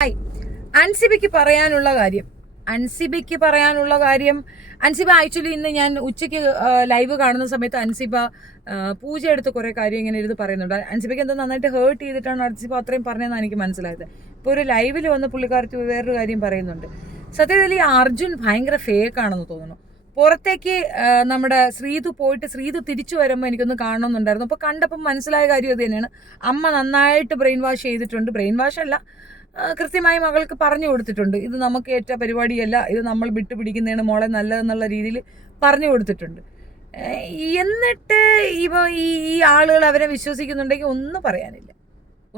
Hi. അൻസിബയ്ക്ക് പറയാനുള്ള കാര്യം Ansiba actually ഇന്ന് ഞാൻ ഉച്ചയ്ക്ക് ലൈവ് കാണുന്ന സമയത്ത് അൻസിബ പൂജ എടുത്ത് കുറേ കാര്യം ഇങ്ങനെ ഇരുന്ന് പറയുന്നുണ്ട്. അൻസിബയ്ക്ക് എന്തോ നന്നായിട്ട് ഹേർട്ട് ചെയ്തിട്ടാണ് അൻസിബ അത്രയും പറഞ്ഞതെന്ന് എനിക്ക് മനസ്സിലായത്. ഇപ്പോൾ ഒരു ലൈവിൽ വന്ന് പുള്ളിക്കാരത്തി വേറൊരു കാര്യം പറയുന്നുണ്ട്. സത്യത്തിൽ ഈ അർജുൻ ഭയങ്കര ഫേക്കാണെന്ന് തോന്നുന്നു. പുറത്തേക്ക് നമ്മുടെ ശ്രീതു പോയിട്ട് ശ്രീതു തിരിച്ചു വരുമ്പോൾ എനിക്കൊന്ന് കാണണമെന്നുണ്ടായിരുന്നു. അപ്പോൾ കണ്ടപ്പോൾ മനസ്സിലായ കാര്യം ഇത് തന്നെയാണ്. അമ്മ നന്നായിട്ട് ബ്രെയിൻ വാഷ് ചെയ്തിട്ടുണ്ട്. ബ്രെയിൻ വാഷ് അല്ല, കൃത്യമായി മകൾക്ക് പറഞ്ഞു കൊടുത്തിട്ടുണ്ട്. ഇത് നമുക്ക് ഏറ്റ പരിപാടിയല്ല, ഇത് നമ്മൾ വിട്ടുപിടിക്കുന്നതാണ് മോളെ നല്ലതെന്നുള്ള രീതിയിൽ പറഞ്ഞു കൊടുത്തിട്ടുണ്ട്. എന്നിട്ട് ഈ ആളുകൾ അവരെ വിശ്വസിക്കുന്നുണ്ടെങ്കിൽ ഒന്നും പറയാനില്ല.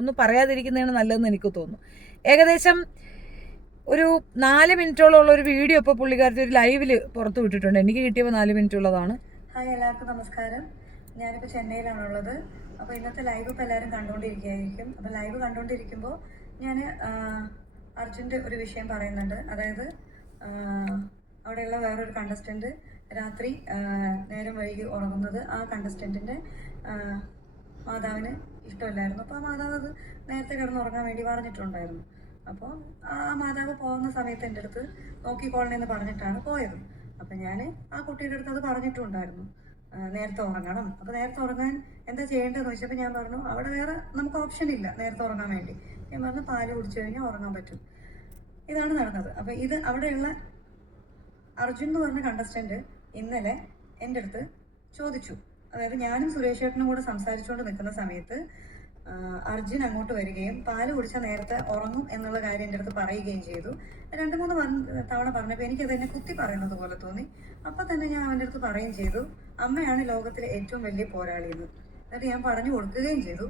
ഒന്നും പറയാതിരിക്കുന്നതാണ് നല്ലതെന്ന് എനിക്ക് തോന്നുന്നു. ഏകദേശം ഒരു 4 മിനിറ്റോളം ഉള്ള ഒരു വീഡിയോ ഇപ്പോൾ പുള്ളിക്കാരത്തി ഒരു ലൈവിൽ പുറത്തു വിട്ടിട്ടുണ്ട്. എനിക്ക് കിട്ടിയപ്പോൾ 4 മിനിറ്റ് ഉള്ളതാണ്. ഹായ്, എല്ലാവർക്കും നമസ്കാരം. ഞാനിപ്പോൾ ചെന്നൈയിലാണുള്ളത്. അപ്പോൾ ഇന്നത്തെ ലൈവ് ഇപ്പോൾ എല്ലാവരും കണ്ടുകൊണ്ടിരിക്കുകയായിരിക്കും. അപ്പോൾ ലൈവ് കണ്ടുകൊണ്ടിരിക്കുമ്പോൾ ഞാൻ അർജുൻ്റെ ഒരു വിഷയം പറയുന്നുണ്ട്. അതായത് അവിടെയുള്ള വേറൊരു കണ്ടസ്റ്റൻറ്റ് രാത്രി നേരം വൈകി ഉറങ്ങുന്നത് ആ കണ്ടസ്റ്റൻറ്റിൻ്റെ മാതാവിന് ഇഷ്ടമല്ലായിരുന്നു. അപ്പോൾ ആ മാതാവ് അത് നേരത്തെ കിടന്നുറങ്ങാൻ വേണ്ടി പറഞ്ഞിട്ടുണ്ടായിരുന്നു. അപ്പോൾ ആ മാതാവ് പോകുന്ന സമയത്ത് എൻ്റെ അടുത്ത് നോക്കിക്കോളണമെന്ന് പറഞ്ഞിട്ടാണ് പോയത്. അപ്പം ഞാൻ ആ കുട്ടിയുടെ അടുത്ത് അത് പറഞ്ഞിട്ടുണ്ടായിരുന്നു, നേരത്തെ ഉറങ്ങണം. അപ്പോൾ നേരത്തെ ഉറങ്ങാൻ എന്താ ചെയ്യേണ്ടതെന്ന് ചോദിച്ചപ്പോൾ ഞാൻ പറഞ്ഞു അവിടെ വേറെ നമുക്ക് ഓപ്ഷൻ ഇല്ല നേരത്തെ ഉറങ്ങാൻ വേണ്ടി. ഞാൻ പറഞ്ഞു പാല് കുടിച്ചു കഴിഞ്ഞാൽ ഉറങ്ങാൻ പറ്റും. ഇതാണ് നടന്നത്. അപ്പോൾ ഇത് അവിടെയുള്ള അർജുൻ എന്ന് പറഞ്ഞ കണ്ടസ്റ്റൻറ്റ് ഇന്നലെ എൻ്റെ അടുത്ത് ചോദിച്ചു. അതായത് ഞാനും സുരേഷ് ചേട്ടനും കൂടെ സംസാരിച്ചുകൊണ്ട് നിൽക്കുന്ന സമയത്ത് അർജുൻ അങ്ങോട്ട് വരികയും പാല് കുടിച്ചാൽ നേരത്തെ ഉറങ്ങും എന്നുള്ള കാര്യം എൻ്റെ അടുത്ത് പറയുകയും ചെയ്തു. 2-3 തവണ പറഞ്ഞപ്പോൾ എനിക്കത് എന്നെ കുത്തി പറയുന്നത് പോലെ തോന്നി. അപ്പം തന്നെ ഞാൻ അവൻ്റെ അടുത്ത് പറയുകയും ചെയ്തു, അമ്മയാണ് ലോകത്തിലെ ഏറ്റവും വലിയ പോരാളിയെന്ന്. എന്നിട്ട് ഞാൻ പറഞ്ഞു കൊടുക്കുകയും ചെയ്തു,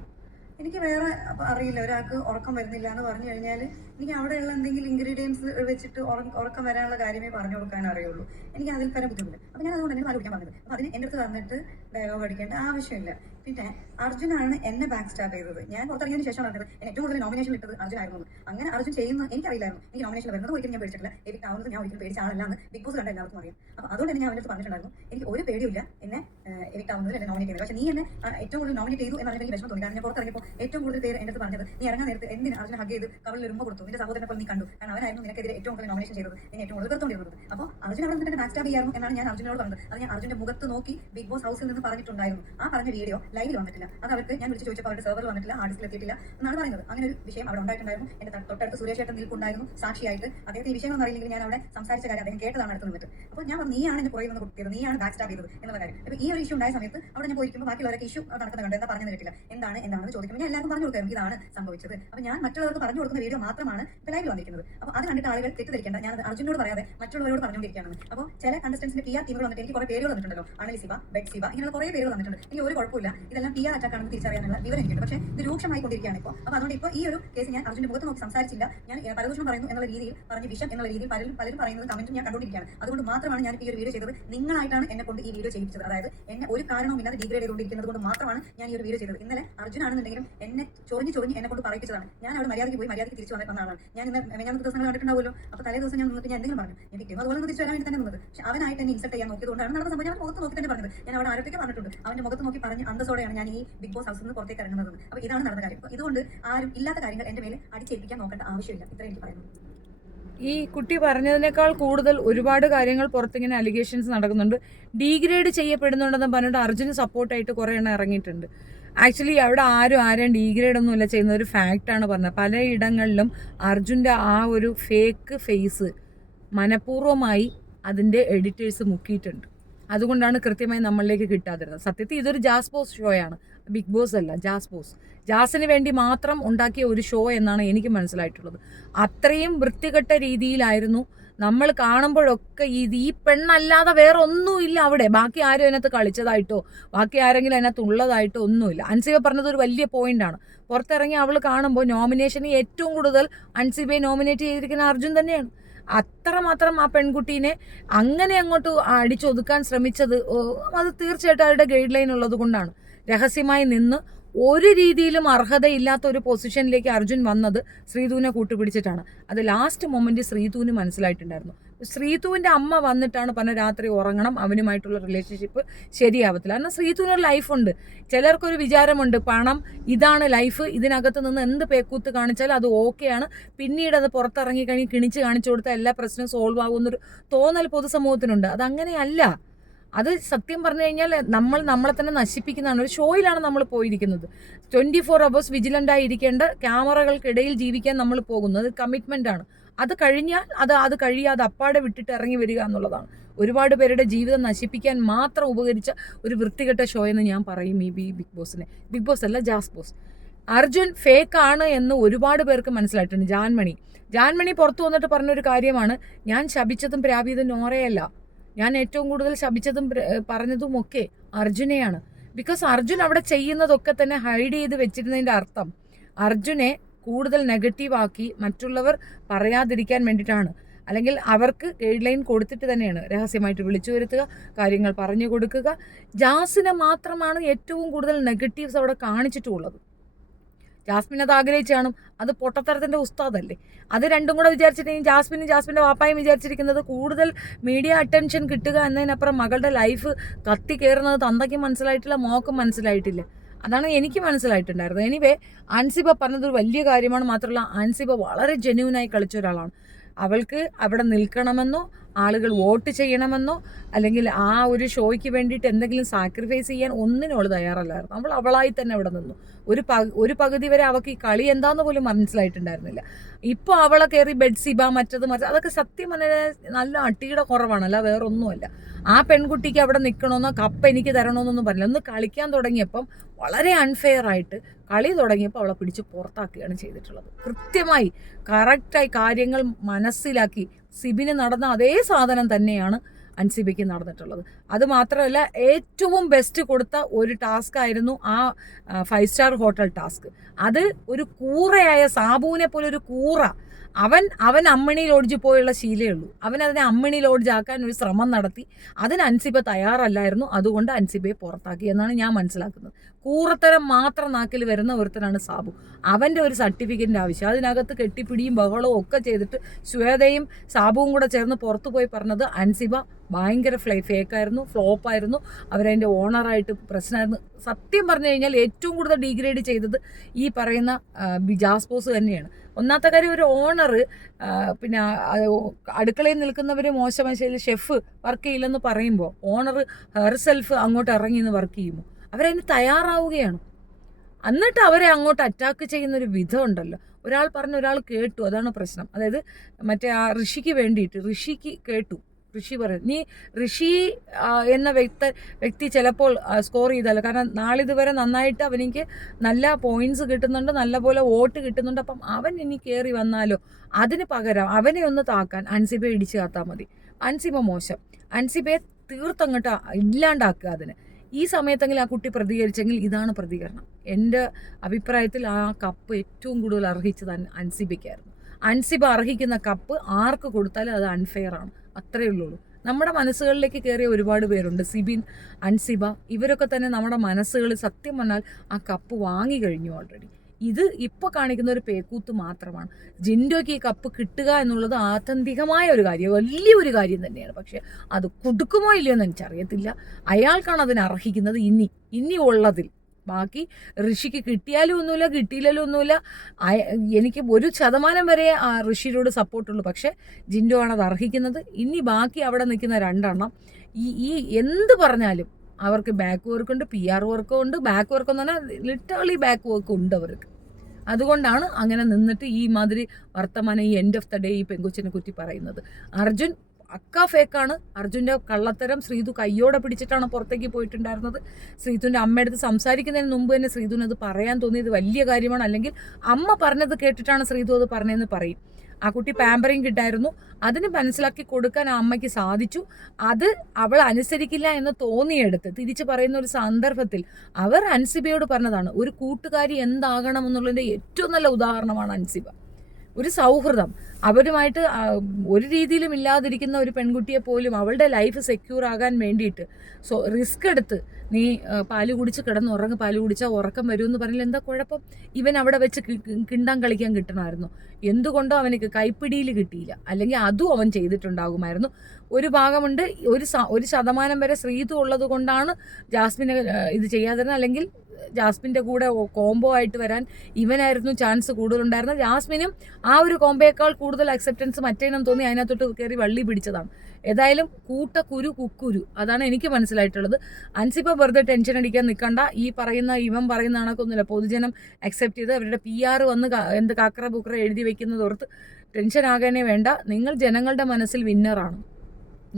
എനിക്ക് വേറെ അറിയില്ല, ഒരാൾക്ക് ഉറക്കം വരുന്നില്ല എന്ന് പറഞ്ഞു കഴിഞ്ഞാൽ എനിക്ക് അവിടെയുള്ള എന്തെങ്കിലും ഇൻഗ്രീഡിയൻസ് വെച്ചിട്ട് ഉറക്കം വരാനുള്ള കാര്യമേ പറഞ്ഞു കൊടുക്കാൻ അറിയുള്ളൂ. എനിക്ക് അതിൽ പല ബുദ്ധിമുട്ട്. അപ്പോൾ ഞാൻ അതുകൊണ്ട് തന്നെ പാല് കുടിക്കാൻ പറഞ്ഞത്. അപ്പോൾ അതിന് എൻ്റെ അടുത്ത് വന്നിട്ട് ഡയലോഗ് അടിക്കേണ്ട ആവശ്യമില്ല. പിന്നെ അർജുനാണ് എന്നെ ബാക്ക് സ്റ്റാപ്പ് ചെയ്തത്. ഞാൻ പുറത്തിറങ്ങിയതിന് ശേഷമാണ് അറിഞ്ഞത് എന്നെ ഏറ്റവും കൂടുതൽ നോമിനേഷൻ ഇട്ടത് അർജുനായിരുന്നു. അങ്ങനെ അർജുൻ ചെയ്യുന്നത് എനിക്കറിയില്ലായിരുന്നു. എനിക്ക് നോമിനേഷൻ വരുന്നത് ഒരിക്കലും ഞാൻ പേടിച്ചിട്ടില്ല. എവിക്ട് ആവുന്നത് ഞാൻ ഒരിക്കലും പേടിച്ച ആളല്ലാന്ന് ബിഗ് ബോസ് കണ്ട എല്ലാവർക്കും അറിയാം. അപ്പോൾ അതുകൊണ്ട് തന്നെ ഞാൻ അവൻ്റെ അടുത്ത് പറഞ്ഞിട്ടുണ്ടായിരുന്നു, എനിക്ക് ഒരു പേടിയില്ല എന്നെ എവിക്ട് ആവുന്നതിൽ എന്നെ നോമിനേറ്റ് ചെയ്തത്. പക്ഷേ നീ എന്നെ ഏറ്റവും കൂടുതൽ നോമിനേറ്റ് ചെയ്തു എന്ന് പറഞ്ഞാൽ എനിക്ക് വിഷമം തോന്നി. കാരണം ഞാൻ പുറത്തിറങ്ങിയപ്പോൾ ഏറ്റവും കൂടുതൽ പേര് എൻ്റെ അടുത്ത് പറഞ്ഞത്, നീ ഇറങ്ങാൻ നേരത്തെ എന്തിന് അർജുൻ ഹഗ് ചെയ്ത് കവളിൽ ഉരുമ്പ് കൊടുത്തു, നിന്റെ സഹോദരനെ പോലെ നീ കണ്ടു, കാരണം അവനായിരുന്നു നിനക്കെതിരെ ഏറ്റവും കൂടുതൽ നോമിനേഷൻ ചെയ്തത്, നീ ഏറ്റവും കൂടുതൽ കറുത്തോണ്ടിരുന്നത്. അപ്പോൾ അർജുൻ അവിടെ നിന്നിട്ട് ബാക്ക് സ്റ്റാപ്പ് ചെയ്യായിരുന്നു എന്നാണ് ഞാൻ അർജുനോട് പറഞ്ഞത്. അത് ഞാൻ അർജുൻ്റെ മുഖത്ത് നോക്കി ബിഗ് ബോസ് ഹൗസിൽ നിന്ന് പറഞ്ഞിട്ടുണ്ടായിരുന്നു. ആ പറഞ്ഞ വീഡിയോ ലൈവിൽ വന്നിട്ടില്ല. അത് അവർക്ക് ഞാൻ വിളിച്ച് ചോദിച്ചപ്പോൾ അവരുടെ സെർവറിൽ വന്നിട്ടില്ല, ഹാർഡിസ്കിൽ എത്തിയിട്ടില്ല എന്നാണ് പറയുന്നത്. അങ്ങനെ ഒരു വിഷയം അവിടെ ഉണ്ടായിട്ടുണ്ടായിരുന്നു. എൻ്റെ തൊട്ടടുത്ത് സുരേഷ് ചേട്ടൻ നിൽപ്പുണ്ടായിരുന്നു സാക്ഷിയായിട്ട്. അദ്ദേഹത്തെ ഈ വിഷയങ്ങളൊന്നും അറിയില്ലെങ്കിൽ ഞാൻ അവിടെ സംസാരിച്ച കാര്യം അദ്ദേഹം കേട്ടതാണ് അടുത്ത് നിന്നിട്ട്. അപ്പോൾ ഞാൻ നീയാണ് എന്നെ പുറകിൽ നിന്ന് കുത്തിയത്, നീയാണ് ബാക്ക് സ്റ്റാപ്പ് ചെയ്തത് എന്നുള്ള കാര്യം. അപ്പോൾ ഈ ഒരു ഇഷ്യൂ ഉണ്ടായ സമയത്ത് അവിടെ ഞാൻ പോയിരിക്കുമ്പോൾ ബാക്കിയുള്ളവരൊക്കെ ഇഷ്യൂ നടക്കുന്ന കണ്ട് എന്താ പറഞ്ഞു കേട്ടില്ല, എന്താണെന്ന് ചോദിക്കുമ്പോൾ ഞാൻ എല്ലാവർക്കും പറഞ്ഞു കൊടുക്കായിരുന്നു ഇതാണ് സംഭവിച്ചത്. അപ്പോൾ ഞാൻ മറ്റുള്ളവർക്ക് പറഞ്ഞു കൊടുക്കുന്ന വീഡിയോ മാത്രമാണ് ഇപ്പോൾ ലൈവിൽ വന്നിരിക്കുന്നത്. അപ്പോൾ അത് കണ്ടിട്ട് ആളുകൾ തെറ്റിദ്ധരിക്കേണ്ട, ഞാൻ അർജുനോട് പറയാതെ മറ്റുള്ളവരോട് പറഞ്ഞുകൊണ്ടിരിക്കുകയാണ്. അപ്പോൾ ചില കണ്ടസ്റ്റൻസിന്റെ PR ടീമുകൾ വന്നിട്ട് എനിക്ക് കുറേ പേരുകൾ വന്നിട്ടുണ്ടല്ലോ, അണലിസിബ, ബെഡ്സിബ, ഇങ്ങനെ കുറേ പേരുകൾ വന്നിട്ടുണ്ട്. എനിക്ക് ഒരു കുഴപ്പമില്ല, ഇതെല്ലാം PR അറ്റാക്ക് ആണെന്ന് തിരിച്ചറിയാനുള്ള വിവരം എനിക്കുണ്ട്. പക്ഷേ ഇത് രൂക്ഷമായിക്കൊണ്ടിരിക്കുകയാണ് ഇപ്പോൾ. അപ്പോൾ അതുകൊണ്ട് ഇപ്പോൾ ഈ ഒരു കേസ് ഞാൻ അർജുന്റെ മുഖത്ത് നോക്കി സംസാരിച്ചില്ല, ഞാൻ പരദൂഷണം പറയുന്നു എന്നുള്ള രീതിയിൽ പറഞ്ഞ് വിഷം എന്നുള്ള രീതിയിൽ പലരും പറയുന്നത് കമന്റും ഞാൻ കണ്ടുകൊണ്ടിരിക്കുകയാണ്. അതുകൊണ്ട് മാത്രമാണ് ഞാൻ ഈ ഒരു വീഡിയോ ചെയ്തത്. നിങ്ങളായിട്ടാണ് എന്നെ കൊണ്ട് ഈ വീഡിയോ ചെയ്യിപ്പിച്ചത്. അതായത് എന്നെ ഒരു കാരണവും ഇല്ലാതെ ഡീഗ്രേഡ് ചെയ്തുകൊണ്ടിരിക്കുന്നത് കൊണ്ട് മാത്രമാണ് ഞാൻ ഈ ഒരു വീഡിയോ ചെയ്തത്. ഇന്നലെ അർജുനാണെന്നുണ്ടെങ്കിലും എന്നെ ചൊറിഞ്ഞ് എന്നെ കൊണ്ട് പറയിപ്പിച്ചതാണ്. ഞാൻ അവിടെ മര്യാദയ്ക്ക് പോയി മര്യാദയ്ക്ക് തിരിച്ചു വന്ന ആളാണ്. ഞാൻ ഇന്ന് ദിവസങ്ങൾ കണ്ടിട്ടുണ്ടാവുമല്ലോ. അപ്പോൾ തലേ ദിവസം ഞാൻ നിന്നിട്ട് ഞാൻ എന്തെങ്കിലും പറഞ്ഞു, ഞാൻ പിറ്റേന്ന് അതുപോലെ തിരിച്ചു വരാൻ വേണ്ടി തന്നെ നിന്നത്. പക്ഷേ അവനായിട്ട് എന്നെ ഇൻസൾട്ട് ചെയ്യാൻ നോക്കിയതുകൊണ്ടാണ് നടന്ന സംഭവം. ഞാൻ മുഖത്ത് നോക്കി തന്നെ പറഞ്ഞത്. ഞാൻ അവിടെ ആരോഗ്യം പറഞ്ഞിട്ടുണ്ട്, അവന്റെ മുഖത്ത് നോക്കി പറഞ്ഞ് അന്തസ്സോടെയാണ് ഞാൻ ഈ ബിഗ് ബോസ് ഹൗസിൽ നിന്ന് പുറത്തേക്ക് ഇറങ്ങുന്നത്. അപ്പോൾ ഇതാണ് നടന്ന കാര്യം. അപ്പോൾ ഇതുകൊണ്ട് ആരും ഇല്ലാത്ത കാര്യങ്ങൾ എൻ്റെ മേലെ അടിച്ചേൽപ്പിക്കാൻ നോക്കേണ്ട ആവശ്യമില്ല. ഇത്രയും എനിക്ക് പറയുന്നു. ഈ കുട്ടി പറഞ്ഞതിനേക്കാൾ കൂടുതൽ ഒരുപാട് കാര്യങ്ങൾ പുറത്തിങ്ങനെ അലിഗേഷൻസ് നടക്കുന്നുണ്ട്. ഡീഗ്രേഡ് ചെയ്യപ്പെടുന്നുണ്ടെന്ന് പറഞ്ഞിട്ട് അർജുന് സപ്പോർട്ടായിട്ട് കുറേ എണ്ണം ഇറങ്ങിയിട്ടുണ്ട്. ആക്ച്വലി അവിടെ ആരെയും ഡീഗ്രേഡ് ഒന്നുമില്ല ചെയ്യുന്നത്, ഒരു ഫാക്റ്റാണ് പറഞ്ഞത്. പലയിടങ്ങളിലും അർജുൻ്റെ ആ ഒരു ഫേക്ക് ഫേസ് മനഃപൂർവ്വമായി അതിൻ്റെ എഡിറ്റേഴ്സ് മുക്കിയിട്ടുണ്ട്. അതുകൊണ്ടാണ് കൃത്യമായി നമ്മളിലേക്ക് കിട്ടാതിരുന്നത്. സത്യത്തിൽ ഇതൊരു ജാസ്പോസ് ഷോയാണ്, ബിഗ് ബോസ് അല്ല, ജാസിന് വേണ്ടി മാത്രം ഉണ്ടാക്കിയ ഒരു ഷോ എന്നാണ് എനിക്ക് മനസ്സിലായിട്ടുള്ളത്. അത്രയും വൃത്തികെട്ട രീതിയിലായിരുന്നു നമ്മൾ കാണുമ്പോഴൊക്കെ ഈ പെണ്ണല്ലാതെ വേറെ ഒന്നുമില്ല അവിടെ. ബാക്കി ആരും അതിനകത്ത് കളിച്ചതായിട്ടോ ബാക്കി ആരെങ്കിലും അതിനകത്ത് ഉള്ളതായിട്ടോ ഒന്നുമില്ല. അൻസിബ പറഞ്ഞത് ഒരു വലിയ പോയിന്റാണ്. പുറത്തിറങ്ങി അവൾ കാണുമ്പോൾ നോമിനേഷന് ഏറ്റവും കൂടുതൽ അൻസിബയെ നോമിനേറ്റ് ചെയ്തിരിക്കുന്ന അർജുൻ തന്നെയാണ്. അത്രമാത്രം ആ പെൺകുട്ടീനെ അങ്ങനെ അങ്ങോട്ട് അടിച്ചൊതുക്കാൻ ശ്രമിച്ചത് അത് തീർച്ചയായിട്ടും അവരുടെ ഗൈഡ് ലൈൻ ഉള്ളത് കൊണ്ടാണ്. രഹസ്യമായി നിന്ന് ഒരു രീതിയിലും അർഹതയില്ലാത്ത ഒരു പൊസിഷനിലേക്ക് അർജുൻ വന്നത് ശ്രീതുവിനെ കൂട്ടുപിടിച്ചിട്ടാണ്. അത് ലാസ്റ്റ് മൊമെന്റ് ശ്രീതുവിന് മനസ്സിലായിട്ടുണ്ടായിരുന്നു. ശ്രീതുവിൻ്റെ അമ്മ വന്നിട്ടാണ് പറഞ്ഞ രാത്രി ഉറങ്ങണം, അവനുമായിട്ടുള്ള റിലേഷൻഷിപ്പ് ശരിയാവത്തില്ല. കാരണം ശ്രീതുവിനൊരു ലൈഫുണ്ട്. ചിലർക്കൊരു വിചാരമുണ്ട് പണം ഇതാണ് ലൈഫ്, ഇതിനകത്ത് നിന്ന് എന്ത് പേക്കൂത്ത് കാണിച്ചാലും അത് ഓക്കെയാണ്, പിന്നീട് അത് പുറത്തിറങ്ങി കഴിഞ്ഞ് കിണിച്ച് കാണിച്ചു കൊടുത്താൽ എല്ലാ പ്രശ്നവും സോൾവ് ആകുമെന്നൊരു തോന്നൽ പൊതുസമൂഹത്തിനുണ്ട്. അതങ്ങനെയല്ല. അത് സത്യം പറഞ്ഞു കഴിഞ്ഞാൽ നമ്മളെ തന്നെ നശിപ്പിക്കുന്നതാണ്. ഒരു ഷോയിലാണ് നമ്മൾ പോയിരിക്കുന്നത്. 24 hours വിജിലൻ്റായി ഇരിക്കേണ്ട ക്യാമറകൾക്കിടയിൽ ജീവിക്കാൻ നമ്മൾ പോകുന്നത് കമ്മിറ്റ്മെൻ്റ് ആണ്. അത് കഴിഞ്ഞാൽ അത് കഴിയാതെ അപ്പാടെ വിട്ടിട്ട് ഇറങ്ങി വരിക എന്നുള്ളതാണ്. ഒരുപാട് പേരുടെ ജീവിതം നശിപ്പിക്കാൻ മാത്രം ഉപകരിച്ച ഒരു വൃത്തികെട്ട ഷോ എന്ന് ഞാൻ പറയും ഈ ബിഗ് ബോസിനെ. ബിഗ് ബോസ് അല്ല, ജാസ് ബോസ്. അർജുൻ ഫേക്ക് ആണ് എന്ന് ഒരുപാട് പേർക്ക് മനസ്സിലായിട്ടുണ്ട്. ജാൻമണി പുറത്തു വന്നിട്ട് പറഞ്ഞൊരു കാര്യമാണ്, ഞാൻ ശപിച്ചതും പ്രാപിയതും നോറയല്ല, ഞാൻ ഏറ്റവും കൂടുതൽ ശപിച്ചതും പറഞ്ഞതും ഒക്കെ അർജുനെയാണ്. ബിക്കോസ് അർജുൻ അവിടെ ചെയ്യുന്നതൊക്കെ തന്നെ ഹൈഡ് ചെയ്ത് വെച്ചിരുന്നതിൻ്റെ അർത്ഥം അർജുനെ കൂടുതൽ നെഗറ്റീവാക്കി മറ്റുള്ളവർ പറയാതിരിക്കാൻ വേണ്ടിയിട്ടാണ്. അല്ലെങ്കിൽ അവർക്ക് ഗൈഡ് ലൈൻ കൊടുത്തിട്ട് തന്നെയാണ് രഹസ്യമായിട്ട് വിളിച്ചു വരുത്തുക, കാര്യങ്ങൾ പറഞ്ഞു കൊടുക്കുക. ജാസിനെ മാത്രമാണ് ഏറ്റവും കൂടുതൽ നെഗറ്റീവ്സ് അവിടെ കാണിച്ചിട്ടുള്ളത്. ജാസ്മിൻ അത് ആഗ്രഹിച്ചാണ്. അത് പൊട്ടത്തരത്തിൻ്റെ ഉസ്താദല്ലേ. അത് രണ്ടും കൂടെ വിചാരിച്ചിട്ടുണ്ടെങ്കിൽ ജാസ്മിൻ്റെ വാപ്പായും വിചാരിച്ചിരിക്കുന്നത് കൂടുതൽ മീഡിയ അറ്റൻഷൻ കിട്ടുക എന്നതിനപ്പുറം മകളുടെ ലൈഫ് കത്തി കയറുന്നത് തന്തയ്ക്കും മനസ്സിലായിട്ടില്ല, മോക്കും മനസ്സിലായിട്ടില്ല. അതാണ് എനിക്ക് മനസ്സിലായിട്ടുണ്ടായിരുന്നത്. എനിവേ, അൻസിബ പറഞ്ഞതൊരു വലിയ കാര്യമാണ്. മാത്രമല്ല അൻസിബ വളരെ ജെന്യൂനായി കളിച്ച ഒരാളാണ്. അവൾക്ക് അവിടെ നിൽക്കണമെന്നോ ആളുകൾ വോട്ട് ചെയ്യണമെന്നോ അല്ലെങ്കിൽ ആ ഒരു ഷോയ്ക്ക് വേണ്ടിയിട്ട് എന്തെങ്കിലും സാക്രിഫൈസ് ചെയ്യാൻ ഒന്നിനും അവൾ തയ്യാറല്ലായിരുന്നു. അവളായി തന്നെ അവിടെ നിന്നു. ഒരു പകുതി വരെ അവൾക്ക് ഈ കളി എന്താന്ന് പോലും മനസ്സിലായിട്ടുണ്ടായിരുന്നില്ല. ഇപ്പോൾ അവളെ കയറി ബെഡ്സിബ മറ്റത് അതൊക്കെ സത്യം പറഞ്ഞാൽ നല്ല അട്ടിയുടെ കുറവാണല്ല, വേറൊന്നുമല്ല. ആ പെൺകുട്ടിക്ക് അവിടെ നിൽക്കണമെന്നോ കപ്പ് എനിക്ക് തരണമെന്നൊന്നും പറഞ്ഞില്ല. ഒന്ന് കളിക്കാൻ തുടങ്ങിയപ്പം വളരെ അൺഫെയർ ആയിട്ട് കളി തുടങ്ങിയപ്പോൾ അവളെ പിടിച്ച് പുറത്താക്കുകയാണ് ചെയ്തിട്ടുള്ളത്. കൃത്യമായി കറക്റ്റായി കാര്യങ്ങൾ മനസ്സിലാക്കി സിബിന് നടന്ന അതേ സാധനം തന്നെയാണ് അൻസിബയ്ക്ക് നടന്നിട്ടുള്ളത്. അത് മാത്രമല്ല, ഏറ്റവും ബെസ്റ്റ് കൊടുത്ത ഒരു ടാസ്ക് ആയിരുന്നു ആ 5 സ്റ്റാർ ഹോട്ടൽ ടാസ്ക്. അത് ഒരു കൂറയായ സാബുവിനെ പോലെ ഒരു കൂറ, അവൻ അമ്മിണി ലോഡ്ജിൽ പോയുള്ള ശീലമേ ഉള്ളൂ. അവനതിനെ അമ്മിണി ലോഡ്ജ് ആക്കാൻ ഒരു ശ്രമം നടത്തി. അതിന് അൻസിബ തയ്യാറല്ലായിരുന്നു. അതുകൊണ്ട് അൻസിബയെ പുറത്താക്കി എന്നാണ് ഞാൻ മനസ്സിലാക്കുന്നത്. കൂറത്തരം മാത്രം നാക്കിൽ വരുന്ന ഒരുത്തനാണ് സാബു. അവൻ്റെ ഒരു സർട്ടിഫിക്കറ്റിൻ്റെ ആവശ്യം. അതിനകത്ത് കെട്ടിപ്പിടിയും ബഹളവും ഒക്കെ ചെയ്തിട്ട് ശ്വേതയും സാബുവും കൂടെ ചേർന്ന് പുറത്തു പോയി പറഞ്ഞത് അൻസിബ ഭയങ്കര ഫേക്കായിരുന്നു, ഫ്ലോപ്പായിരുന്നു, അവരതിൻ്റെ ഓണറായിട്ട് പ്രശ്നമായിരുന്നു. സത്യം പറഞ്ഞു കഴിഞ്ഞാൽ ഏറ്റവും കൂടുതൽ ഡീഗ്രേഡ് ചെയ്തത് ഈ പറയുന്ന ജാസ് ബോസ് തന്നെയാണ്. ഒന്നാമത്തെ കാര്യം, ഒരു ഓണർ പിന്നെ അടുക്കളയിൽ നിൽക്കുന്നവർ മോശമായി ഷെഫ് വർക്ക് ചെയ്യില്ലെന്ന് പറയുമ്പോൾ ഓണർ ഹെർസെൽഫ് അങ്ങോട്ട് ഇറങ്ങി നിന്ന് വർക്ക് ചെയ്യുമ്പോൾ അവരതിന് തയ്യാറാവുകയാണ്. എന്നിട്ട് അവരെ അങ്ങോട്ട് അറ്റാക്ക് ചെയ്യുന്നൊരു വിധം ഉണ്ടല്ലോ. ഒരാൾ പറഞ്ഞ് ഒരാൾ കേട്ടു, അതാണ് പ്രശ്നം. അതായത് മറ്റേ ആ ഋഷിക്ക് വേണ്ടിയിട്ട് ഋഷിക്ക് കേട്ടു, ഋഷി പറയും നീ ഋഷി എന്ന വ്യക്തി ചിലപ്പോൾ സ്കോർ ചെയ്താലോ, കാരണം നാളിതുവരെ നന്നായിട്ട് അവനിക്ക് നല്ല പോയിന്റ്സ് കിട്ടുന്നുണ്ട്, നല്ലപോലെ വോട്ട് കിട്ടുന്നുണ്ട്, അപ്പം അവൻ ഇനി കയറി വന്നാലോ, അതിന് പകരം അവനെ ഒന്ന് താക്കാൻ അൻസിബയെ ഇടിച്ചു കാത്താൽ മതി. അൻസിബ മോശം, അൻസിബയെ തീർത്തങ്ങോട്ട് ഇല്ലാണ്ടാക്കുക. അതിന് ഈ സമയത്തെങ്കിലും ആ കുട്ടി പ്രതികരിച്ചെങ്കിൽ ഇതാണ് പ്രതികരണം. എൻ്റെ അഭിപ്രായത്തിൽ ആ കപ്പ് ഏറ്റവും കൂടുതൽ അർഹിച്ചത് അൻസിബയ്ക്കായിരുന്നു. അൻസിബ അർഹിക്കുന്ന കപ്പ് ആർക്ക് കൊടുത്താലും അത് അൺഫെയർ ആണ്, അത്രയേ ഉള്ളൂ. നമ്മുടെ മനസ്സുകളിലേക്ക് കയറിയ ഒരുപാട് പേരുണ്ട്. സിബിൻ, അൻസിബ, ഇവരൊക്കെ തന്നെ നമ്മുടെ മനസ്സുകളിൽ സത്യം പറഞ്ഞാൽ ആ കപ്പ് വാങ്ങി കഴിഞ്ഞു ഓൾറെഡി. ഇത് ഇപ്പോൾ കാണിക്കുന്ന ഒരു പേക്കൂത്ത് മാത്രമാണ്. ജിൻഡോയ്ക്ക് ഈ കപ്പ് കിട്ടുക എന്നുള്ളത് ആത്യന്തികമായ ഒരു കാര്യം, വലിയൊരു കാര്യം തന്നെയാണ്. പക്ഷെ അത് കൊടുക്കുമോ ഇല്ലയോ എന്ന് എനിക്കറിയത്തില്ല. അയാൾക്കാണ് അതിന് അർഹിക്കുന്നത് ഇനി ഉള്ളതിൽ. ബാക്കി ഋഷിക്ക് കിട്ടിയാലും ഒന്നുമില്ല, കിട്ടിയില്ലാലും ഒന്നുമില്ല. എനിക്ക് 1% വരെ ആ ഋഷിയോട് സപ്പോർട്ടുള്ളൂ. പക്ഷെ ജിൻഡോ ആണ് അത് അർഹിക്കുന്നത്. ഇനി ബാക്കി അവിടെ നിൽക്കുന്ന 2 എണ്ണം ഈ എന്ത് പറഞ്ഞാലും അവർക്ക് ബാക്ക് വർക്ക് ഉണ്ട്, PR വർക്കും ഉണ്ട്. ബാക്ക് വർക്ക് എന്ന് പറഞ്ഞാൽ ലിറ്ററലി ബാക്ക് വർക്ക് ഉണ്ട് അവർക്ക്. അതുകൊണ്ടാണ് അങ്ങനെ നിന്നിട്ട് ഈ മാതിരി വർത്തമാനം ഈ എൻഡ് ഓഫ് ദ ഡേ ഈ പെങ്കൊച്ചിനെ കുറ്റി പറയുന്നത്. അർജുൻ അക്ക ഫേക്കാണ്. അർജുൻ്റെ കള്ളത്തരം ശ്രീതു കയ്യോടെ പിടിച്ചിട്ടാണ് പുറത്തേക്ക് പോയിട്ടുണ്ടായിരുന്നത്. ശ്രീതുവിൻ്റെ അമ്മയെടുത്ത് സംസാരിക്കുന്നതിന് മുമ്പ് തന്നെ ശ്രീതുവിന് അത് പറയാൻ തോന്നിയത് വലിയ കാര്യമാണ്. അല്ലെങ്കിൽ അമ്മ പറഞ്ഞത് കേട്ടിട്ടാണ് ശ്രീതു അത് പറഞ്ഞതെന്ന് പറയും. ആ കുട്ടി പാമ്പറിങ് കിട്ടായിരുന്നു, അതിന് മനസ്സിലാക്കി കൊടുക്കാൻ ആ അമ്മയ്ക്ക് സാധിച്ചു. അത് അവൾ അനുസരിക്കില്ല എന്ന് തോന്നിയെടുത്ത് തിരിച്ചു പറയുന്ന ഒരു സന്ദർഭത്തിൽ അവർ അൻസിബയോട് പറഞ്ഞതാണ് ഒരു കൂട്ടുകാരി എന്താകണം എന്നുള്ളതിൻ്റെ ഏറ്റവും നല്ല ഉദാഹരണമാണ് അൻസിബ. ഒരു സൗഹൃദം. അവരുമായിട്ട് ഒരു രീതിയിലും ഇല്ലാതിരിക്കുന്ന ഒരു പെൺകുട്ടിയെ പോലും അവളുടെ ലൈഫ് സെക്യൂർ ആകാൻ വേണ്ടിയിട്ട് റിസ്ക് എടുത്ത് നീ പാല് കുടിച്ച് കിടന്നുറങ്ങ്, പാല് കുടിച്ചാൽ ഉറക്കം വരുമെന്ന് പറഞ്ഞാൽ എന്താ കുഴപ്പം? ഇവൻ അവിടെ വെച്ച് കിണ്ടാൻ കളിക്കാൻ കിട്ടണമായിരുന്നു. എന്തുകൊണ്ടോ അവനക്ക് കൈപ്പിടിയിൽ കിട്ടിയില്ല, അല്ലെങ്കിൽ അതും അവൻ ചെയ്തിട്ടുണ്ടാകുമായിരുന്നു. ഒരു ഭാഗമുണ്ട്, ഒരു ശതമാനം വരെ ശ്രീതു ഉള്ളത് കൊണ്ടാണ് ജാസ്മിനെ ഇത് ചെയ്യാതിരുന്നത്. അല്ലെങ്കിൽ ജാസ്മിൻ്റെ കൂടെ കോംബോ ആയിട്ട് വരാൻ ഇവനായിരുന്നു ചാൻസ് കൂടുതലുണ്ടായിരുന്നത്. ജാസ്മിനും ആ ഒരു കോംബോയേക്കാൾ കൂടുതൽ അക്സെപ്റ്റൻസ് മറ്റേനും തോന്നി അതിനകത്തോട്ട് കയറി വള്ളി പിടിച്ചതാണ്. ഏതായാലും കൂട്ടക്കുരു കുക്കുരു, അതാണ് എനിക്ക് മനസ്സിലായിട്ടുള്ളത്. അൻസിബ വെറുതെ ടെൻഷൻ അടിക്കാൻ നിൽക്കണ്ട. ഇവൻ പറയുന്ന കണക്കൊന്നുമില്ല. പൊതുജനം അക്സെപ്റ്റ് ചെയ്ത് അവരുടെ PR വന്ന് എന്ത് കാക്ര ബുക്ര എഴുതി വെക്കുന്നത് ഓർത്ത് ടെൻഷൻ ആകാനേ വേണ്ട. നിങ്ങൾ ജനങ്ങളുടെ മനസ്സിൽ വിന്നറാണ്.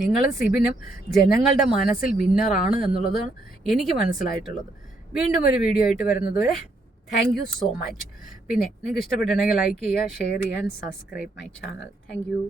നിങ്ങളും സിബിനും ജനങ്ങളുടെ മനസ്സിൽ വിന്നറാണ് എന്നുള്ളതാണ് എനിക്ക് മനസ്സിലായിട്ടുള്ളത്. വീണ്ടും ഒരു വീഡിയോ ആയിട്ട് വരുന്നത് വരെ താങ്ക് യു സോ മച്ച്. പിന്നെ നിങ്ങൾക്ക് ഇഷ്ടപ്പെട്ടിട്ടുണ്ടെങ്കിൽ ലൈക്ക് ചെയ്യുക, ഷെയർ ചെയ്യുക, subscribe my channel. Thank you.